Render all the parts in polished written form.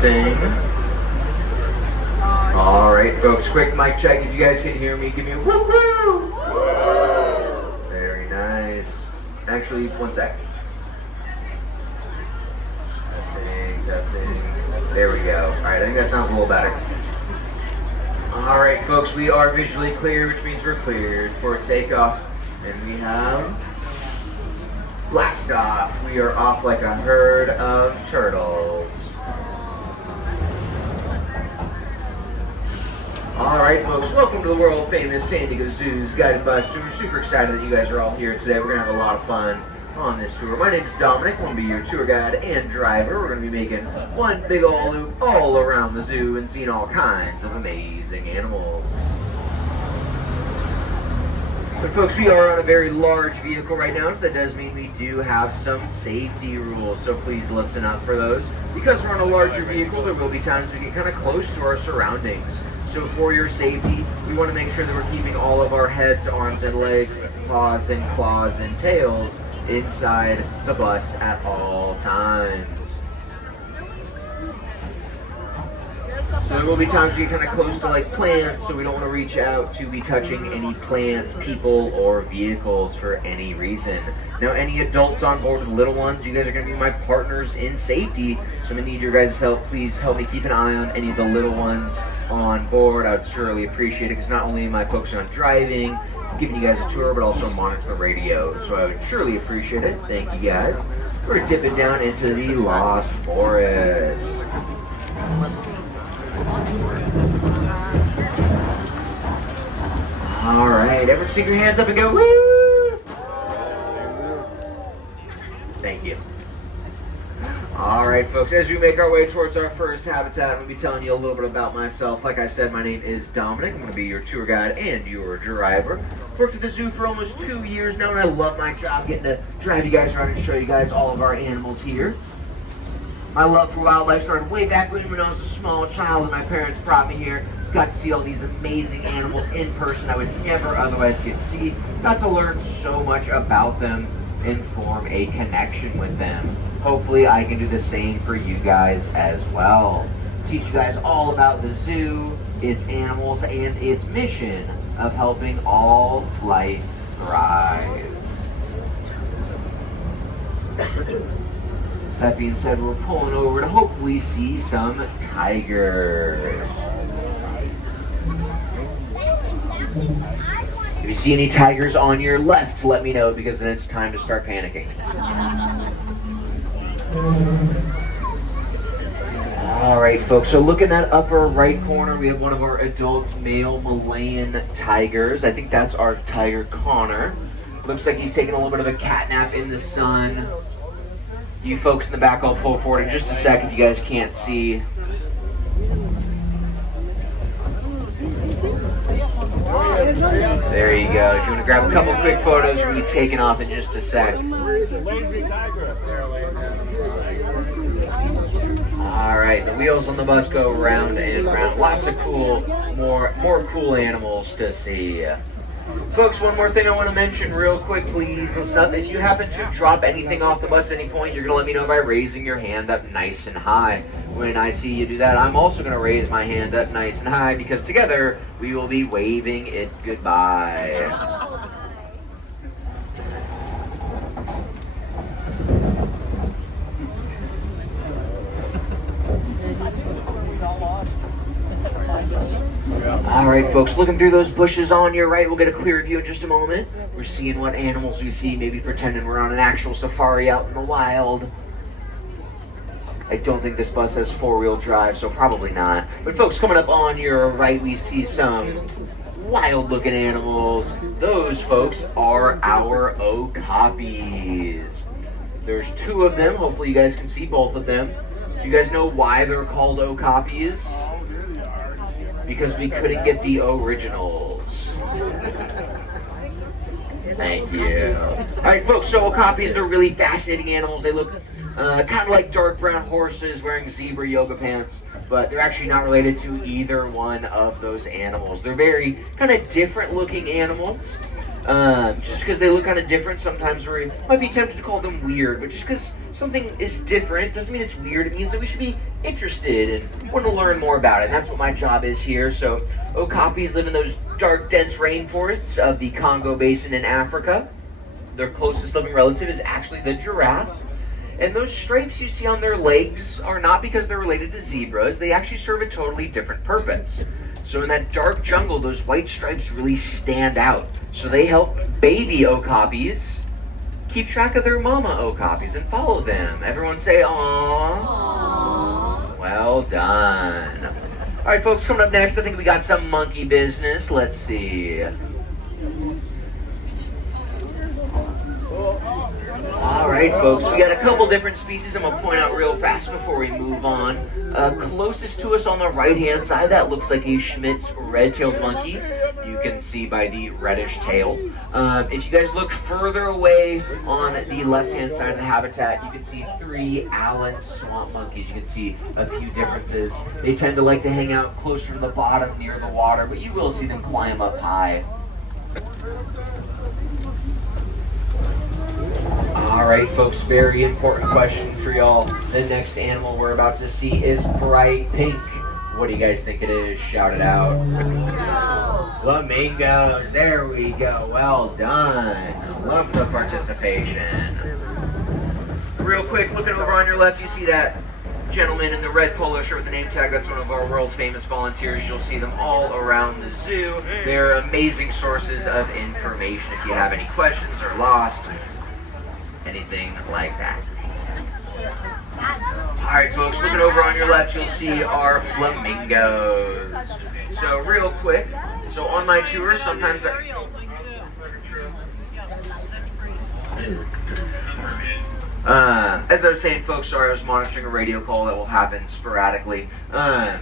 Testing. Alright, folks, quick mic check. If you guys can hear me, give me a woo-woo! Very nice. Actually, one sec. Testing. There we go. Alright, I think that sounds a little better. Alright, folks, we are visually clear, which means we're cleared for takeoff. And we have blast off. We are off like a herd of turtles. Alright, folks, welcome to the world famous San Diego Zoo's Guided by Stu. We're super excited that you guys are all here today. We're going to have a lot of fun on this tour. My name is Dominic. I'm going to be your tour guide and driver. We're going to be making one big old loop all around the zoo and seeing all kinds of amazing animals. But folks, we are on a very large vehicle right now, so that does mean we do have some safety rules, so please listen up for those. Because we're on a larger vehicle, there will be times we get kind of close to our surroundings. So for your safety, we want to make sure that we're keeping all of our heads, arms, and legs, paws, and claws, and tails inside the bus at all times. So there will be times we get kind of close to like plants, so we don't want to reach out to be touching any plants, people, or vehicles for any reason. Now, any adults on board with little ones, you guys are going to be my partners in safety, so I'm going to need your guys' help. Please help me keep an eye on any of the little ones on board. I would surely appreciate it, because not only am I focusing on driving, giving you guys a tour, but also monitor the radio. So I would surely appreciate it. Thank you guys. We're dipping down into the Lost Forest. Alright, everyone stick your hands up and go, woo! Thank you. Alright, folks, as we make our way towards our first habitat, I'm going to be telling you a little bit about myself. Like I said, my name is Dominic. I'm going to be your tour guide and your driver. Worked at the zoo for almost 2 years now, and I love my job getting to drive you guys around and show you guys all of our animals here. My love for wildlife started way back when I was a small child and my parents brought me here. Got to see all these amazing animals in person I would never otherwise get to see. Got to learn so much about them and form a connection with them. Hopefully I can do the same for you guys as well. Teach you guys all about the zoo, its animals, and its mission of helping all life thrive. That being said, we're pulling over to hopefully see some tigers. If you see any tigers on your left, let me know, because then it's time to start panicking. Alright, folks, so look in that upper right corner, we have one of our adult male Malayan tigers. I think that's our tiger Connor. Looks like he's taking a little bit of a cat nap in the sun. You folks in the back, I'll pull forward in just a second if you guys can't see. There you go. If you want to grab a couple quick photos, we're going to be taking off in just a sec. Alright, the wheels on the bus go round and round. Lots of cool, more cool animals to see. Folks, one more thing I want to mention real quick, please. Listen up. If you happen to drop anything off the bus at any point, you're going to let me know by raising your hand up nice and high. When I see you do that, I'm also going to raise my hand up nice and high, because together we will be waving it goodbye. Alright, folks, looking through those bushes on your right, we'll get a clear view in just a moment. We're seeing what animals we see, maybe pretending we're on an actual safari out in the wild. I don't think this bus has four-wheel drive, so probably not. But folks, coming up on your right, we see some wild-looking animals. Those, folks, are our okapis. There's two of them. Hopefully you guys can see both of them. Do you guys know why they're called okapis? Because we couldn't get the originals. Thank you. Alright, folks, so okapis are really fascinating animals. They look kind of like dark brown horses wearing zebra yoga pants, but they're actually not related to either one of those animals. They're very kind of different looking animals. Just because they look kind of different, sometimes we might be tempted to call them weird, but just because something is different doesn't mean it's weird. It means that we should be interested and want to learn more about it. And that's what my job is here. So okapis live in those dark, dense rainforests of the Congo Basin in Africa. Their closest living relative is actually the giraffe. And those stripes you see on their legs are not because they're related to zebras. They actually serve a totally different purpose. So in that dark jungle, those white stripes really stand out. So they help baby okapis keep track of their mama okapis and follow them. Everyone say, aww. Aww. Well done. All right, folks, coming up next, I think we got some monkey business. Let's see. All right, folks, we got a couple different species I'm going to point out real fast before we move on. Closest to us on the right-hand side, that looks like a Schmidt's red-tailed monkey. You can see by the reddish tail. If you guys look further away on the left-hand side of the habitat, you can see 3 Allen swamp monkeys. You can see a few differences. They tend to like to hang out closer to the bottom near the water, but you will see them climb up high. Alright, folks, very important question for y'all. The next animal we're about to see is bright pink. What do you guys think it is? Shout it out. Flamingos. Flamingos. There we go. Well done. Love the participation. Real quick, looking over on your left, you see that gentleman in the red polo shirt with the name tag. That's one of our world's famous volunteers. You'll see them all around the zoo. They're amazing sources of information if you have any questions or lost. Anything like that. Alright, folks, looking over on your left, you'll see our flamingos. So, real quick, so on my tour, sometimes as I was saying, folks, sorry, I was monitoring a radio call that will happen sporadically. I'm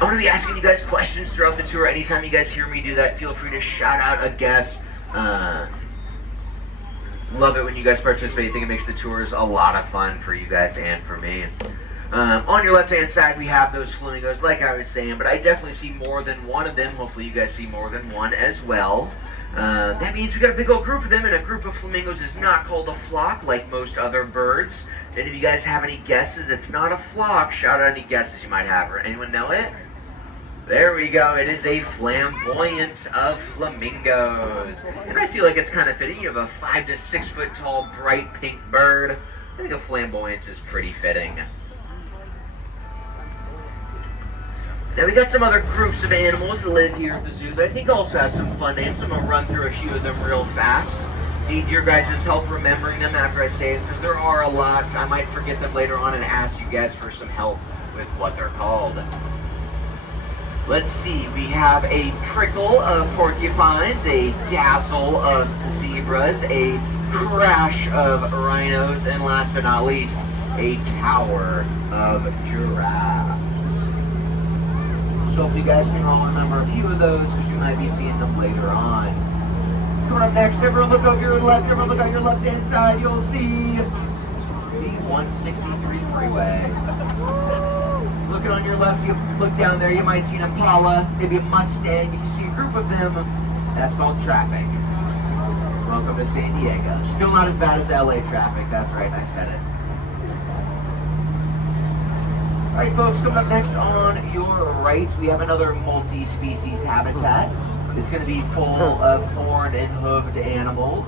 going to be asking you guys questions throughout the tour. Anytime you guys hear me do that, feel free to shout out a guess. Love it when you guys participate. I think it makes the tours a lot of fun for you guys and for me. On your left-hand side, we have those flamingos, like I was saying, but I definitely see more than one of them. Hopefully you guys see more than one as well. That means we got a big old group of them, and a group of flamingos is not called a flock like most other birds. And if you guys have any guesses, it's not a flock. Shout out any guesses you might have. Or anyone know it? There we go. It is a flamboyance of flamingos. And I feel like it's kind of fitting. You have a 5 to 6 foot tall, bright pink bird. I think a flamboyance is pretty fitting. Now we got some other groups of animals that live here at the zoo that I think also have some fun names. I'm going to run through a few of them real fast. Need your guys' help remembering them after I say it, because there are a lot. I might forget them later on and ask you guys for some help with what they're called. Let's see, we have a trickle of porcupines, a dazzle of zebras, a crash of rhinos, and last but not least, a tower of giraffes. So hopefully you guys can all remember a few of those, because you might be seeing them later on. Coming up next, everyone look over your left, everyone look on your left-hand side, you'll see the 163 freeway. Looking on your left, you look down there, you might see an Impala, maybe a Mustang. If you see a group of them, that's called traffic. Welcome to San Diego. Still not as bad as LA traffic, that's right, I said it. Alright folks, coming up next on your right, we have another multi-species habitat. It's going to be full of horned and hooved animals.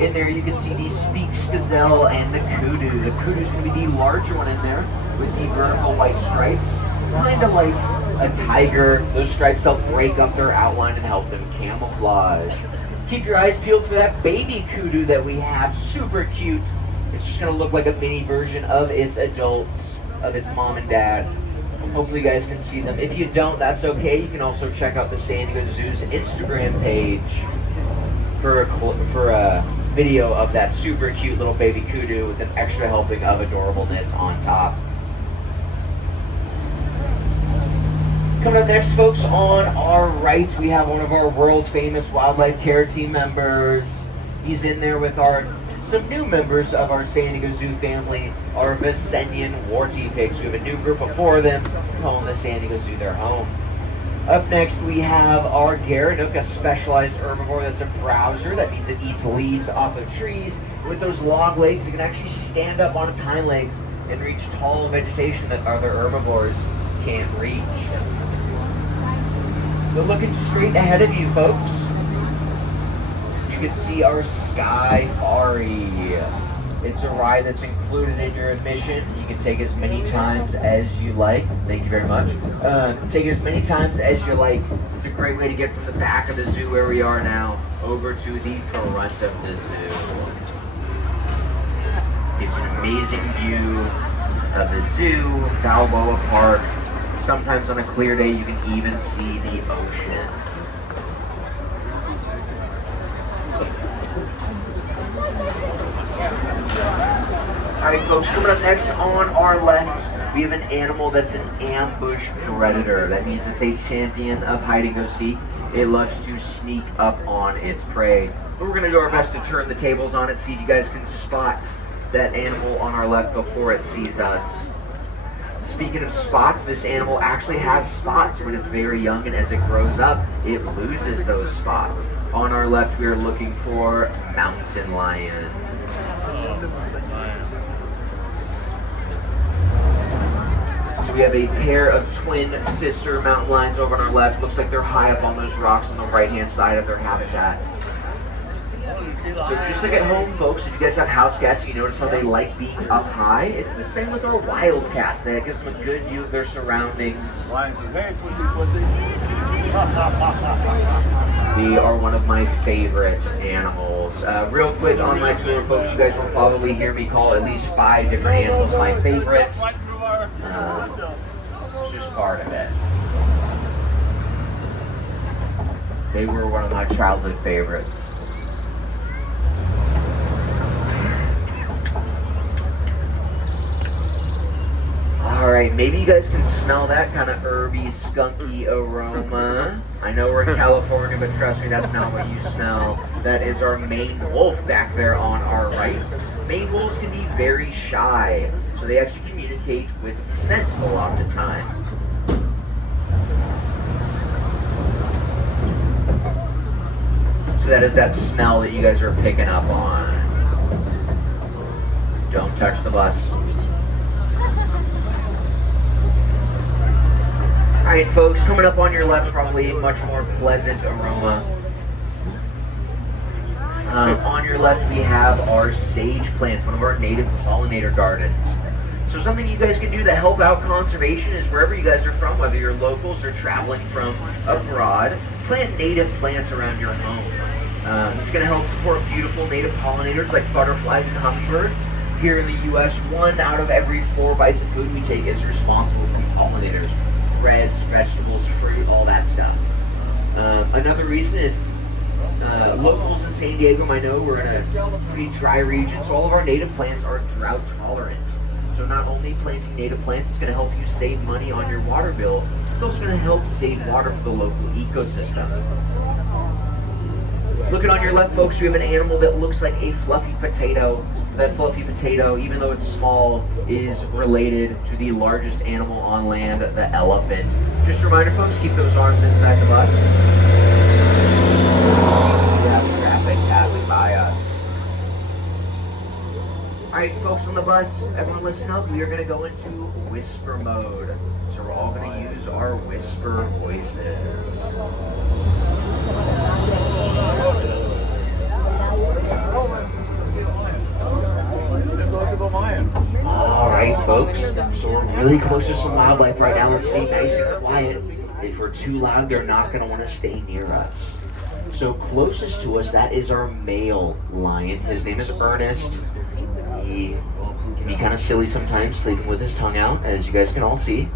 In there you can see the Spix gazelle and the kudu. The kudu is going to be the larger one in there with the vertical white stripes. Kind of like a tiger. Those stripes help break up their outline and help them camouflage. Keep your eyes peeled for that baby kudu that we have. Super cute. It's just going to look like a mini version of its adults, of its mom and dad. Hopefully you guys can see them. If you don't, that's okay. You can also check out the San Diego Zoo's Instagram page for a video of that super cute little baby kudu with an extra helping of adorableness on top. Coming up next, folks, on our right, we have one of our world-famous wildlife care team members. He's in there with some new members of our San Diego Zoo family, our Vicenyan warty pigs. We have a new group of 4 of them, calling the San Diego Zoo their home. Up next, we have our Gerenuk, a specialized herbivore that's a browser. That means it eats leaves off of trees. With those long legs, it can actually stand up on its hind legs and reach tall vegetation that other herbivores can't reach. But looking straight ahead of you, folks, you can see our Skyfari. It's a ride that's included in your admission. You can take as many times as you like. Thank you very much. Take as many times as you like. It's a great way to get from the back of the zoo where we are now over to the front of the zoo. It's an amazing view of the zoo, Balboa Park. Sometimes on a clear day you can even see the ocean. Alright folks, coming up next on our left, we have an animal that's an ambush predator. That means it's a champion of hide and go seek. It loves to sneak up on its prey. But we're going to do our best to turn the tables on it, see if you guys can spot that animal on our left before it sees us. Speaking of spots, this animal actually has spots when it's very young, and as it grows up, it loses those spots. On our left, we are looking for mountain lion. So we have a pair of twin sister mountain lions over on our left. Looks like they're high up on those rocks on the right-hand side of their habitat. So just like at home, folks, if you guys have house cats, you notice how they like being up high. It's the same with our wild cats. That gives them a good view of their surroundings. They are one of my favorite animals. Real quick on my tour, folks, you guys will probably hear me call at least 5 different animals my favorite. It's just part of it. They were one of my childhood favorites. Alright, maybe you guys can smell that kind of herby, skunky aroma. I know we're in California, but trust me, that's not what you smell. That is our Maine wolf back there on our right. Maine wolves can be very shy, so they actually communicate with scent a lot of the time. So that is that smell that you guys are picking up on. Don't touch the bus. Alright folks, coming up on your left, probably a much more pleasant aroma. On your left we have our sage plants, one of our native pollinator gardens. So something you guys can do to help out conservation is wherever you guys are from, whether you're locals or traveling from abroad, plant native plants around your home. It's going to help support beautiful native pollinators like butterflies and hummingbirds. Here in the U.S., 1 out of every 4 bites of food we take is responsible from pollinators. Breads, vegetables, fruit, all that stuff. Another reason is locals in San Diego, I know we're in a pretty dry region, so all of our native plants are drought tolerant. So not only planting native plants is going to help you save money on your water bill, it's also going to help save water for the local ecosystem. Looking on your left, folks, we have an animal that looks like a fluffy potato. That fluffy potato, even though it's small, is related to the largest animal on land, the elephant. Just a reminder, folks, keep those arms inside the bus. We have traffic passing by us. Alright, folks on the bus, everyone listen up. We are going to go into whisper mode. So we're all going to use our whisper voices. Alright folks, so we're really close to some wildlife right now. Let's stay nice and quiet. If we're too loud, they're not going to want to stay near us. So closest to us, that is our male lion. His name is Ernest. He can be kind of silly sometimes, sleeping with his tongue out, as you guys can all see.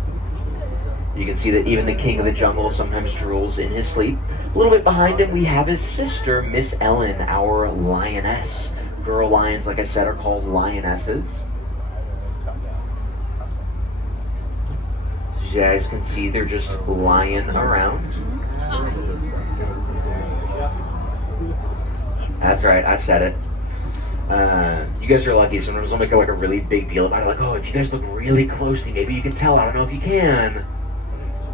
You can see that even the king of the jungle sometimes drools in his sleep. A little bit behind him, we have his sister, Miss Ellen, our lioness. Girl lions, like I said, are called lionesses. As you guys can see, they're just lying around. That's right, I said it. You guys are lucky. Sometimes I'll make like a really big deal about it. Like, oh, if you guys look really closely, maybe you can tell. I don't know if you can.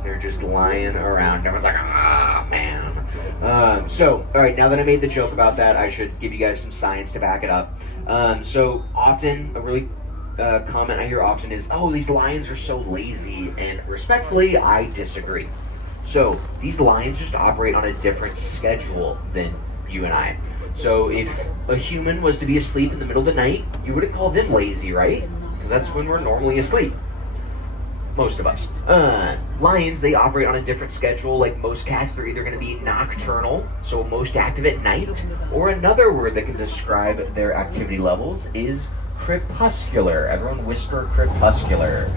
they're just lying around. Everyone's like, ah, man. So, all right, now that I made the joke about that, I should give you guys some science to back it up. So often, a really comment I hear often is, oh, these lions are so lazy, and respectfully, I disagree. So these lions just operate on a different schedule than you and I. So if a human was to be asleep in the middle of the night, you wouldn't call them lazy, right? Because that's when we're normally asleep. Most of us. Lions, they operate on a different schedule. Like most cats, they're either going to be nocturnal, so most active at night, or another word that can describe their activity levels is crepuscular. Everyone whisper crepuscular.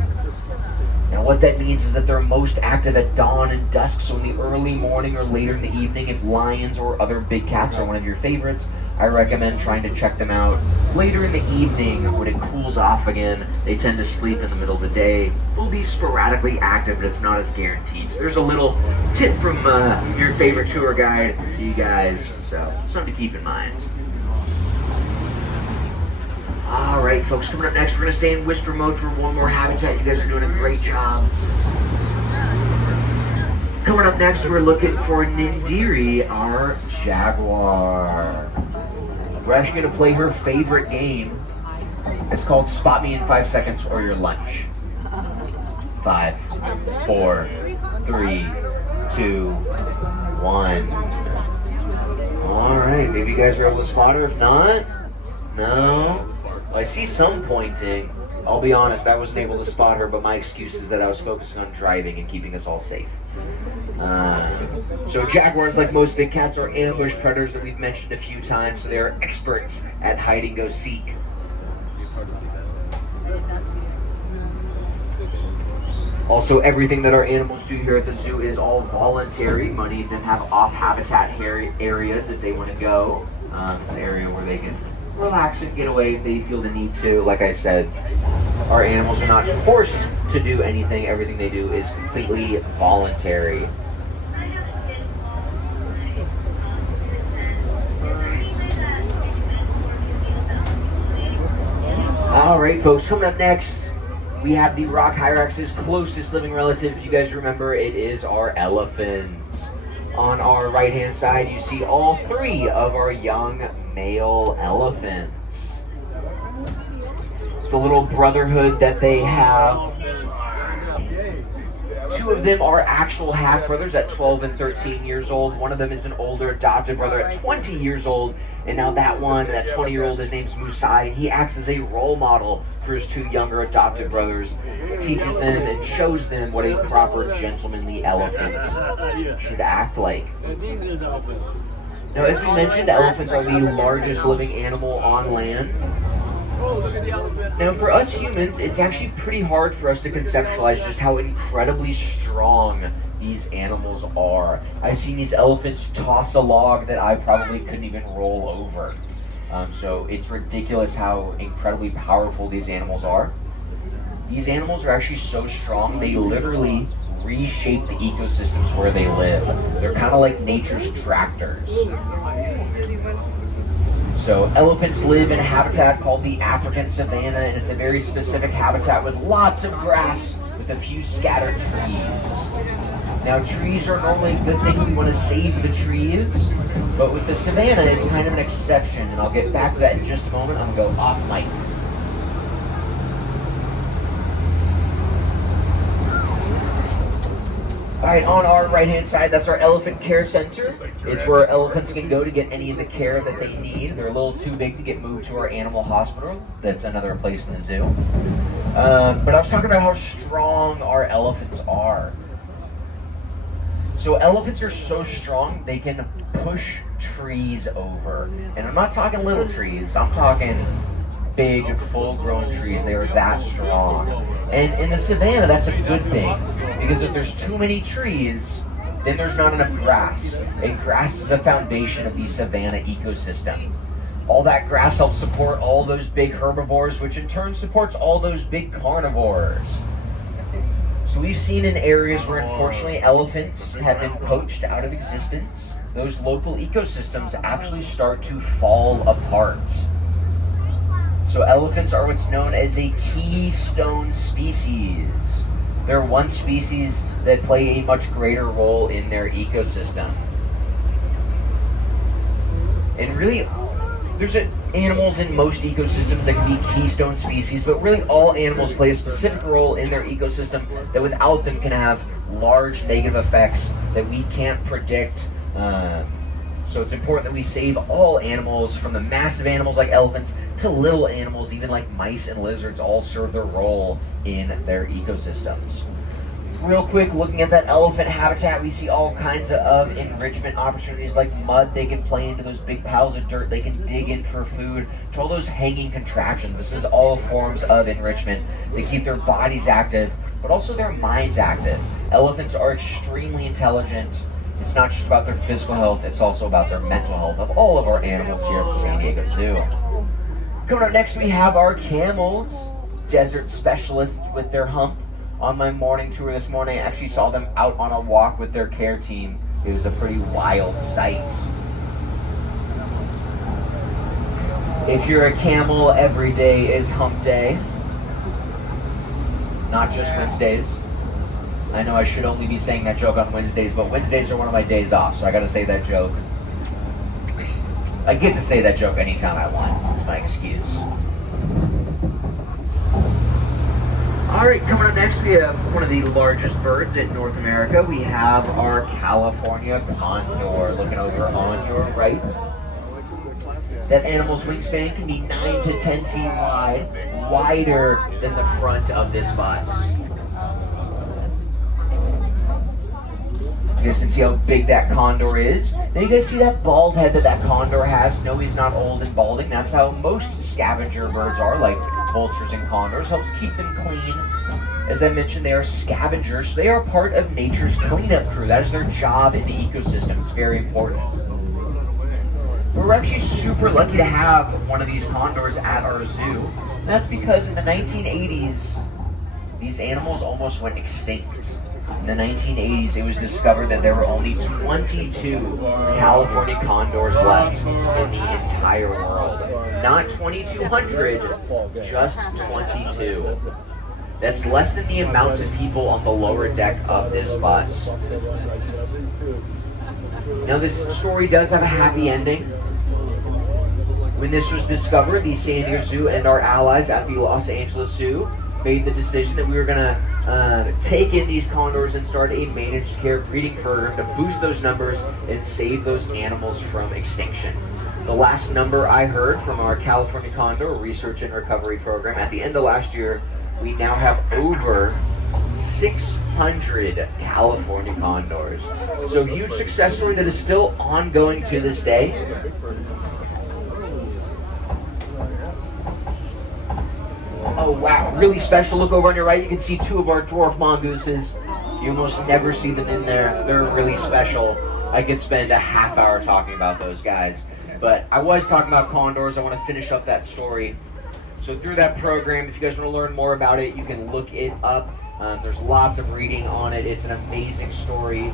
Now what that means is that they're most active at dawn and dusk, so in the early morning or later in the evening. If lions or other big cats are one of your favorites, I recommend trying to check them out later in the evening when it cools off again. They tend to sleep in the middle of the day. They'll be sporadically active, but it's not as guaranteed. So there's a little tip from your favorite tour guide to you guys, so something to keep in mind. Alright folks, coming up next, we're going to stay in whisper mode for one more habitat. You guys are doing a great job. Coming up next, we're looking for Nindiri, our jaguar. We're actually going to play her favorite game. It's called Spot Me in 5 Seconds or Your Lunch. 5, 4, 3, 2, 1. Alright, maybe you guys are able to spot her. If not, no. I see some pointing. I'll be honest, I wasn't able to spot her, but my excuse is that I was focusing on driving and keeping us all safe. So jaguars, like most big cats, are ambush predators that we've mentioned a few times, so they are experts at hide and go seek. Also, everything that our animals do here at the zoo is all voluntary. Many of them have off-habitat areas if they want to go. It's an area where they can relax and get away if they feel the need to. Like I said, our animals are not forced to do anything. Everything they do is completely voluntary. Alright folks, coming up next, we have the rock hyrax's closest living relative. If you guys remember, it is our elephants. On our right hand side, you see all 3 of our young male elephants. It's a little brotherhood that they have. 2 of them are actual half brothers at 12 and 13 years old. One of them is an older adopted brother at 20 years old. And now that 20-year-old, his name's Musai, and he acts as a role model for his 2 younger adopted brothers, teaches them and shows them what a proper gentlemanly elephant should act like. Now, as we mentioned, elephants are the largest living animal on land. Now, for us humans, it's actually pretty hard for us to conceptualize just how incredibly strong these animals are. I've seen these elephants toss a log that I probably couldn't even roll over. So it's ridiculous how incredibly powerful these animals are. These animals are actually so strong, they literally reshape the ecosystems where they live. They're kind of like nature's tractors. So elephants live in a habitat called the African savanna, and it's a very specific habitat with lots of grass with a few scattered trees. Now, trees are normally a good thing. We want to save the trees, but with the savanna, it's kind of an exception, and I'll get back to that in just a moment. I'm going to go off mic. Alright, on our right-hand side, that's our Elephant Care Center. It's where elephants can go to get any of the care that they need. They're a little too big to get moved to our animal hospital. That's another place in the zoo. But I was talking about how strong our elephants are. So elephants are so strong, they can push trees over. And I'm not talking little trees, I'm talking big, full-grown trees. They are that strong. And in the savanna, that's a good thing, because if there's too many trees, then there's not enough grass. And grass is the foundation of the savanna ecosystem. All that grass helps support all those big herbivores, which in turn supports all those big carnivores. So we've seen in areas where unfortunately elephants have been poached out of existence, those local ecosystems actually start to fall apart. So elephants are what's known as a keystone species. They're one species that play a much greater role in their ecosystem. And really, there's animals in most ecosystems that can be keystone species, but really all animals play a specific role in their ecosystem that without them can have large negative effects that we can't predict. So it's important that we save all animals, from the massive animals like elephants to little animals, even like mice and lizards, all serve their role in their ecosystems. Real quick, looking at that elephant habitat, we see all kinds of enrichment opportunities like mud. They can play into those big piles of dirt. They can dig in for food. To all those hanging contraptions. This is all forms of enrichment. They keep their bodies active, but also their minds active. Elephants are extremely intelligent. It's not just about their physical health, it's also about their mental health of all of our animals here at the San Diego Zoo. Coming up next, we have our camels, desert specialists with their hump. On my morning tour this morning, I actually saw them out on a walk with their care team. It was a pretty wild sight. If you're a camel, every day is hump day. Not just Wednesdays. I know I should only be saying that joke on Wednesdays, but Wednesdays are one of my days off, so I gotta say that joke. I get to say that joke anytime I want. It's my excuse. Alright, coming up next, we have one of the largest birds in North America. We have our California condor. Looking over on your right. That animal's wingspan can be 9 to 10 feet wide, wider than the front of this bus. You guys can see how big that condor is. Now you guys see that bald head that condor has? No, he's not old and balding. That's how most scavenger birds are, like vultures and condors. Helps keep them clean. As I mentioned, they are scavengers, so they are part of nature's cleanup crew. That is their job in the ecosystem. It's very important. We're actually super lucky to have one of these condors at our zoo. And that's because in the 1980s, these animals almost went extinct. In the 1980s, it was discovered that there were only 22 California condors left in the entire world. Not 2,200, just 22. That's less than the amount of people on the lower deck of this bus. Now, this story does have a happy ending. When this was discovered, the San Diego Zoo and our allies at the Los Angeles Zoo made the decision that we were going to take in these condors and start a managed care breeding program to boost those numbers and save those animals from extinction. The last number I heard from our California Condor Research and Recovery Program at the end of last year, we now have over 600 California condors. So huge success story that is still ongoing to this day. Oh wow, really special. Look over on your right, you can see two of our dwarf mongooses. You almost never see them in there. They're really special. I could spend a half hour talking about those guys. But I was talking about condors. I want to finish up that story. So through that program, if you guys want to learn more about it, you can look it up. There's lots of reading on it. It's an amazing story. You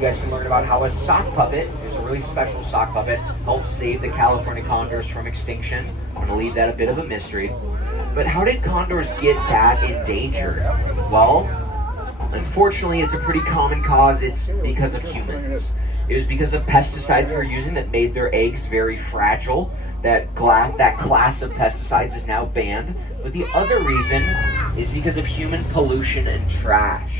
guys can learn about how a sock puppet, there's a really special sock puppet, helps save the California condors from extinction. I'm going to leave that a bit of a mystery. But how did condors get that endangered? Well, unfortunately, it's a pretty common cause. It's because of humans. It was because of pesticides we were using that made their eggs very fragile. That class of pesticides is now banned. But the other reason is because of human pollution and trash.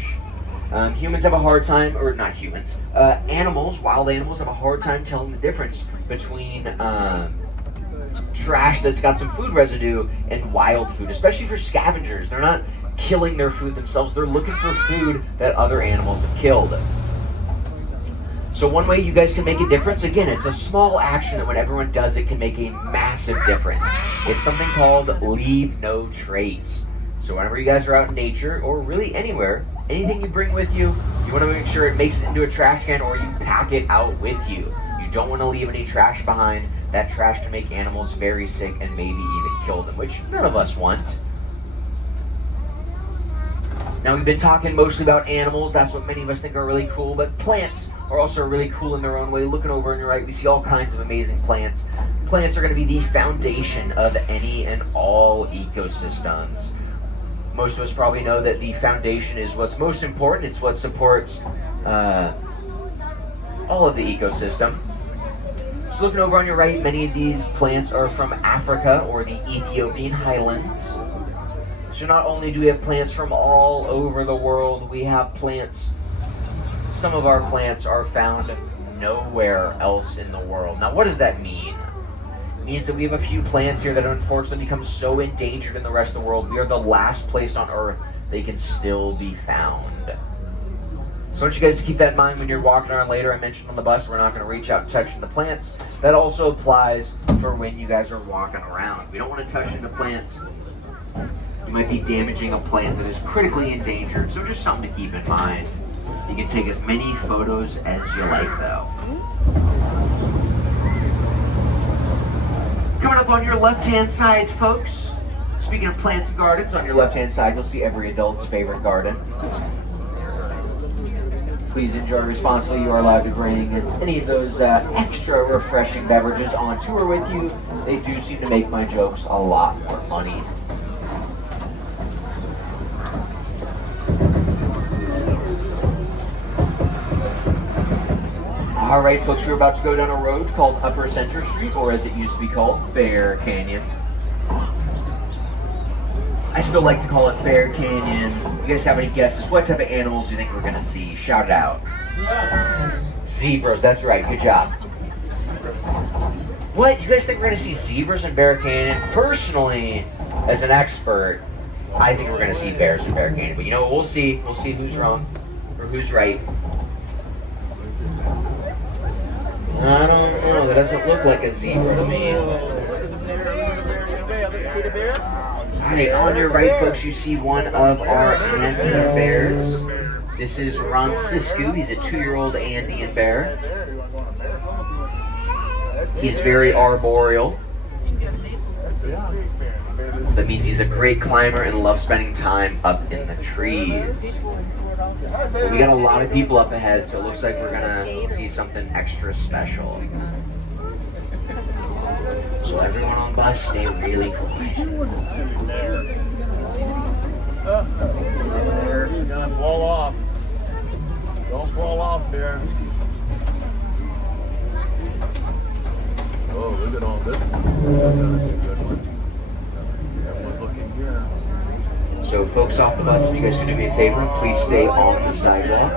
Humans have a hard time, or not humans, animals, wild animals have a hard time telling the difference between trash that's got some food residue and wild food, especially for scavengers. They're not killing their food themselves, they're looking for food that other animals have killed. So one way you guys can make a difference, again, it's a small action that when everyone does it can make a massive difference. It's something called Leave No Trace. So whenever you guys are out in nature, or really anywhere, anything you bring with you, you want to make sure it makes it into a trash can or you pack it out with you. You don't want to leave any trash behind. That trash can make animals very sick and maybe even kill them, which none of us want. Now we've been talking mostly about animals, that's what many of us think are really cool, but plants are also really cool in their own way. Looking over on your right, we see all kinds of amazing plants. Plants are going to be the foundation of any and all ecosystems. Most of us probably know that the foundation is what's most important. It's what supports all of the ecosystem. So looking over on your right, many of these plants are from Africa or the Ethiopian highlands. So not only do we have plants from all over the world, we have plants, some of our plants are found nowhere else in the world. Now what does that mean? It means that we have a few plants here that unfortunately become so endangered in the rest of the world, we are the last place on Earth they can still be found. So I want you guys to keep that in mind when you're walking around later. I mentioned on the bus we're not going to reach out and touch into plants. That also applies for when you guys are walking around. We don't want to touch into plants. You might be damaging a plant that is critically endangered, so just something to keep in mind. You can take as many photos as you like though. Coming up on your left-hand side, folks. Speaking of plants and gardens, on your left-hand side you'll see every adult's favorite garden. Please enjoy responsibly. You are allowed to bring any of those extra refreshing beverages on tour with you. They do seem to make my jokes a lot more funny. Alright folks, we're about to go down a road called Upper Center Street, or as it used to be called, Bear Canyon. I still like to call it Bear Canyon. You guys have any guesses? What type of animals do you think we're going to see? Shout it out. Zebras, that's right, good job. What? You guys think we're going to see zebras in Bear Canyon? Personally, as an expert, I think we're going to see bears in Bear Canyon. But you know what, we'll see. We'll see who's wrong, or who's right. I don't know, that doesn't look like a zebra to me. Alright, on your right, folks, you see one of our Andean bears. This is Roncisco. He's a 2-year-old Andean bear. He's very arboreal. That means he's a great climber and loves spending time up in the trees. But we got a lot of people up ahead, so it looks like we're gonna see something extra special. So everyone on bus, stay really quiet. Don't fall off. Don't fall off there. Oh, look at all this. That's a good one. Yeah, we're looking here. So folks off the bus, if you guys can do me a favor, please stay on the sidewalk.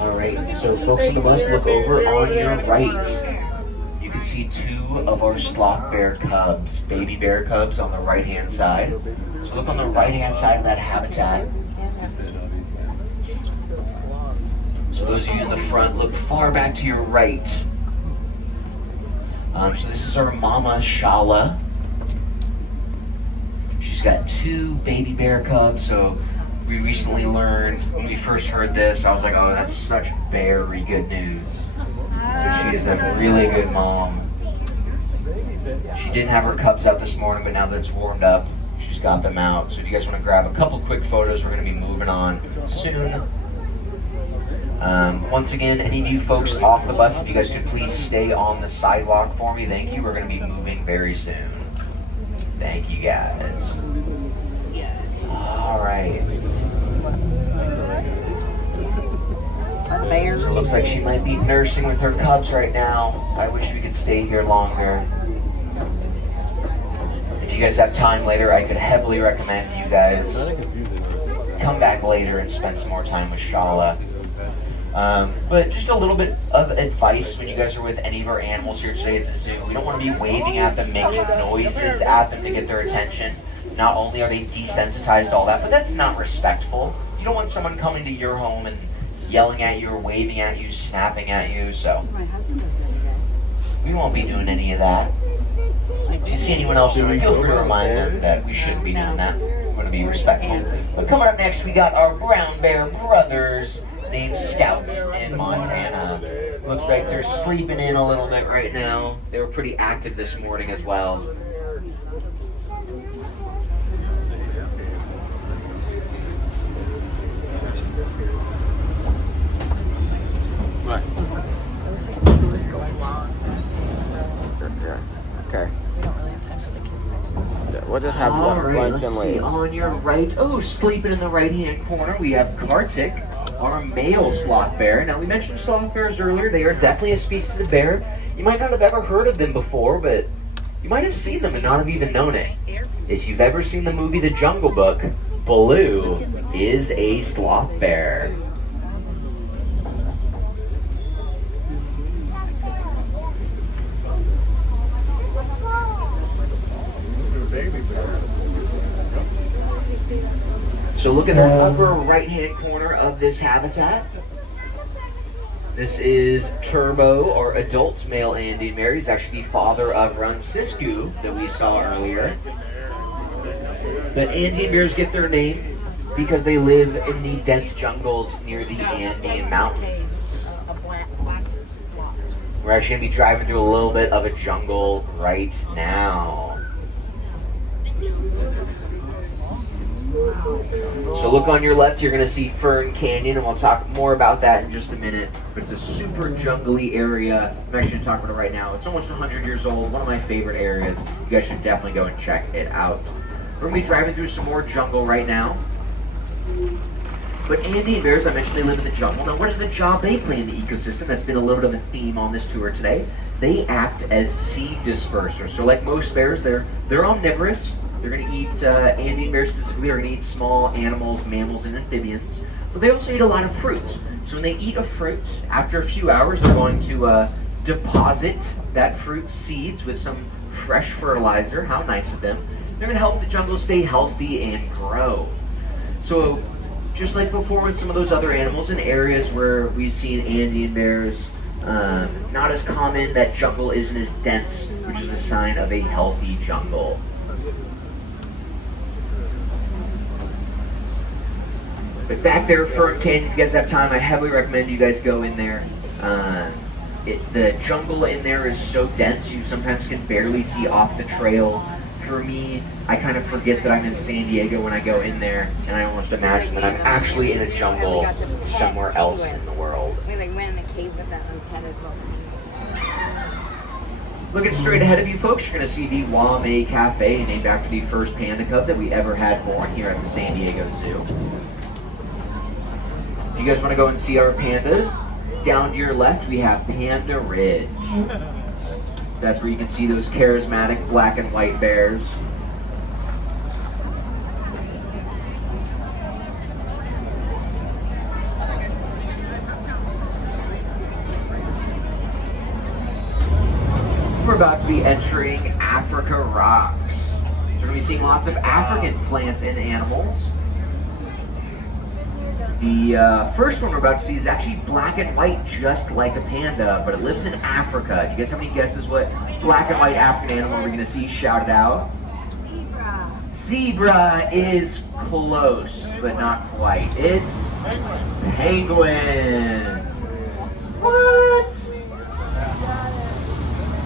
Alright, so folks on the bus, look over on your right. You can see 2 of our sloth bear cubs, baby bear cubs on the right hand side. So look on the right hand side of that habitat. So those of you in the front, look far back to your right. So this is our mama, Shala. She's got 2 baby bear cubs, so we recently learned, when we first heard this, I was like, oh, that's such very good news. So she is a really good mom. She didn't have her cubs out this morning, but now that it's warmed up, she's got them out. So if you guys want to grab a couple quick photos, we're going to be moving on soon. Once again, any of you folks off the bus, if you guys could please stay on the sidewalk for me, thank you. We're going to be moving very soon. Thank you guys. Alright. So it looks like she might be nursing with her cubs right now. I wish we could stay here longer. If you guys have time later, I could heavily recommend you guys come back later and spend some more time with Shala. But just a little bit of advice when you guys are with any of our animals here today at the zoo. We don't want to be waving at them, making noises at them to get their attention. Not only are they desensitized to all that, but that's not respectful. You don't want someone coming to your home and yelling at you or waving at you, snapping at you, so we won't be doing any of that. If you see anyone else doing it, feel free to remind them that we shouldn't be doing that. We're going to be respectful. But coming up next, we got our brown bear brothers named Scout in Montana. Looks like they're sleeping in a little bit right now. They were pretty active this morning as well. What? It looks like the queue is going long. So, Okay. we don't really What does have All left right, lunch let's and see. late? On your right, oh, sleeping in the right-hand corner, we have Kartik, our male sloth bear. Now, we mentioned sloth bears earlier. They are definitely a species of bear. You might not have ever heard of them before, but you might have seen them and not have even known it. If you've ever seen the movie The Jungle Book, Baloo is a sloth bear. Baby bear. So look at the upper right-hand corner of this habitat. This is Turbo, or adult male Andean bear. He's actually the father of Rancisco that we saw earlier. But Andean bears get their name because they live in the dense jungles near the Andean Mountains. We're actually going to be driving through a little bit of a jungle right now. So look on your left, you're going to see Fern Canyon, and we'll talk more about that in just a minute. But it's a super jungly area. I'm actually going to talk about it right now. It's almost 100 years old, one of my favorite areas. You guys should definitely go and check it out. We're going to be driving through some more jungle right now. But Andean bears, I mentioned they live in the jungle. Now, what is the job they play in the ecosystem? That's been a little bit of a theme on this tour today. They act as seed dispersers. So like most bears, they're omnivorous. They're going to eat, Andean bears specifically are going to eat small animals, mammals, and amphibians. But they also eat a lot of fruit. So when they eat a fruit, after a few hours, they're going to deposit that fruit seeds with some fresh fertilizer. How nice of them. They're going to help the jungle stay healthy and grow. So just like before with some of those other animals, in areas where we've seen Andean bears, not as common, that jungle isn't as dense, which is a sign of a healthy jungle. But back there, Fern Canyon, if you guys have time, I heavily recommend you guys go in there. The jungle in there is so dense, you sometimes can barely see off the trail. For me, I kind of forget that I'm in San Diego when I go in there, and I almost imagine that I'm actually in a jungle somewhere else in the world. We went in the cave with that untethered boat. Looking straight ahead of you folks, you're going to see the Wame Cafe, named after the first panda cub that we ever had born here at the San Diego Zoo. If you guys want to go and see our pandas, down to your left we have Panda Ridge. That's where you can see those charismatic black and white bears. We're about to be entering Africa Rocks. So we're going to be seeing lots of African plants and animals. The first one we're about to see is actually black and white, just like a panda, but it lives in Africa. Do you guys have any guesses what black and white African animal we're going to see shouted out? Zebra. Zebra is close, but not quite. It's penguin. What?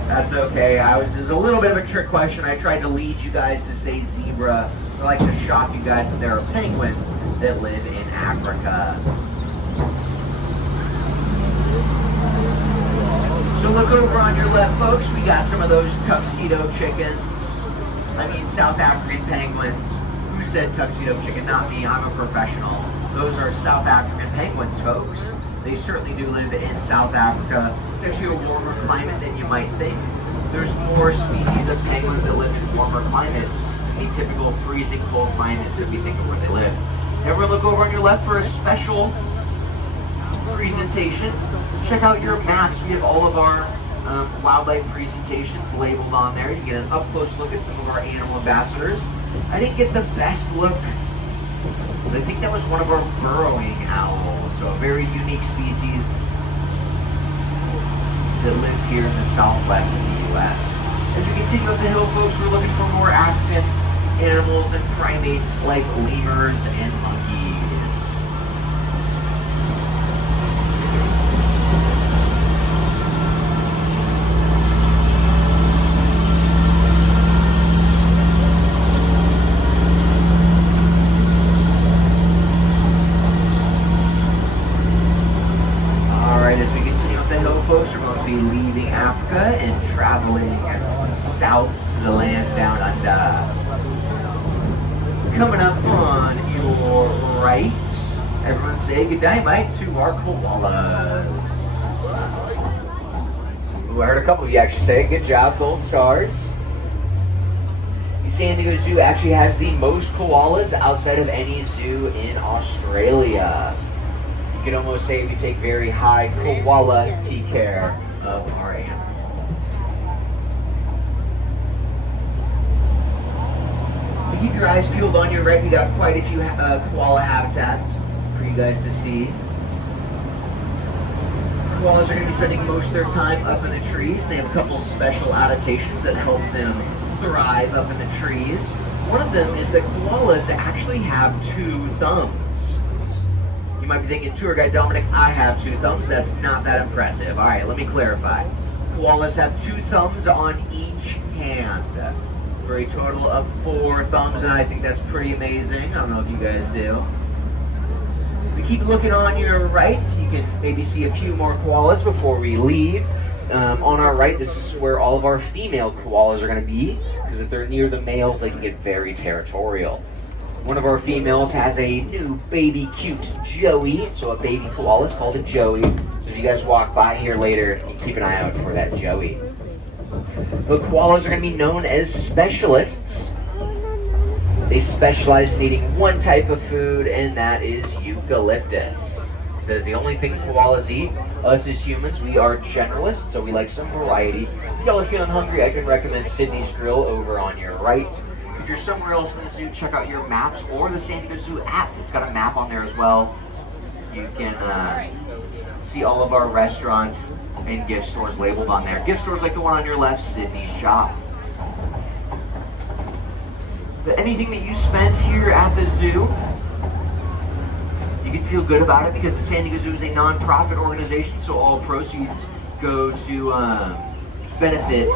That's okay. It was a little bit of a trick question. I tried to lead you guys to say zebra. I like to shock you guys that there are penguins that live in Africa. So look over on your left, folks. We got some of those tuxedo chickens. I mean South African penguins. Who said tuxedo chicken? Not me. I'm a professional. Those are South African penguins, folks. They certainly do live in South Africa. It's actually a warmer climate than you might think. There's more species of penguins that live in warmer climates than the typical freezing cold climates that we think of where they live. Everyone look over on your left for a special presentation. Check out your maps. We have all of our wildlife presentations labeled on there. You get an up-close look at some of our animal ambassadors. I didn't get the best look, but I think that was one of our burrowing owls. So a very unique species that lives here in the southwest of the U.S. As we continue up the hill, folks, we're looking for more African animals and primates like lemurs and monkeys. Alright, as we continue up the hill, folks, we're going to be leaving Africa and traveling south to the land down under. Coming up on your right, everyone say good dynamite to our koalas. Ooh, I heard a couple of you actually say it. Good job, gold stars. The San Diego Zoo actually has the most koalas outside of any zoo in Australia. You can almost say we take very high quality care of our animals. Keep your eyes peeled on your right. We got quite a few koala habitats for you guys to see. Koalas are going to be spending most of their time up in the trees. They have a couple special adaptations that help them thrive up in the trees. One of them is that koalas actually have 2 thumbs. You might be thinking, tour guide Dominic, I have 2 thumbs. That's not that impressive. All right, let me clarify. Koalas have 2 thumbs on each hand, for a total of 4 thumbs, and I think that's pretty amazing. I don't know if you guys do. We keep looking on your right. You can maybe see a few more koalas before we leave. On our right, this is where all of our female koalas are going to be, because if they're near the males, they can get very territorial. One of our females has a new baby cute Joey, so a baby koala is called a Joey. So if you guys walk by here later, you keep an eye out for that Joey. The koalas are going to be known as specialists. They specialize in eating one type of food, and that is eucalyptus. That is the only thing koalas eat. Us as humans, we are generalists, so we like some variety. If y'all are feeling hungry, I can recommend Sydney's Grill over on your right. If you're somewhere else in the zoo, check out your maps or the San Diego Zoo app. It's got a map on there as well. You can see all of our restaurants and gift stores labeled on there. Gift stores like the one on your left, Sydney's Shop. But anything that you spend here at the zoo, you can feel good about it because the San Diego Zoo is a non-profit organization, so all proceeds go to benefit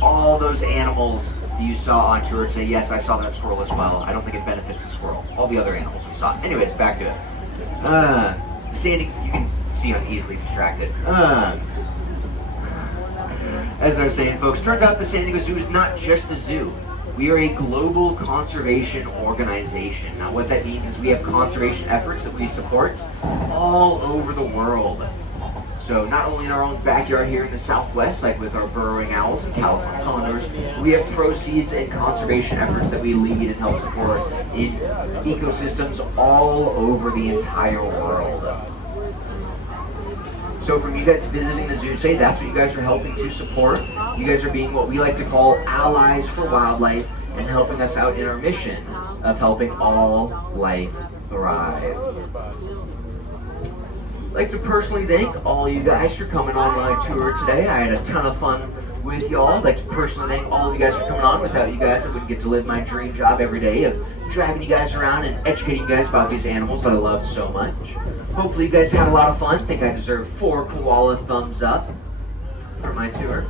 all those animals that you saw on tour today. Yes, I saw that squirrel as well. I don't think it benefits the squirrel. All the other animals we saw. Anyways, back to it. Sandy, you can see I'm easily distracted. As I was saying, folks, turns out the San Diego Zoo is not just a zoo. We are a global conservation organization. Now, what that means is we have conservation efforts that we support all over the world. So not only in our own backyard here in the Southwest, like with our burrowing owls and California condors, we have proceeds and conservation efforts that we lead and help support in ecosystems all over the entire world. So from you guys visiting the zoo today, that's what you guys are helping to support. You guys are being what we like to call allies for wildlife and helping us out in our mission of helping all life thrive. I'd like to personally thank all you guys for coming on my tour today. I had a ton of fun with y'all. I'd like to personally thank all of you guys for coming on. Without you guys, I wouldn't get to live my dream job every day of driving you guys around and educating you guys about these animals that I love so much. Hopefully you guys had a lot of fun. I think I deserve 4 koala thumbs up for my tour.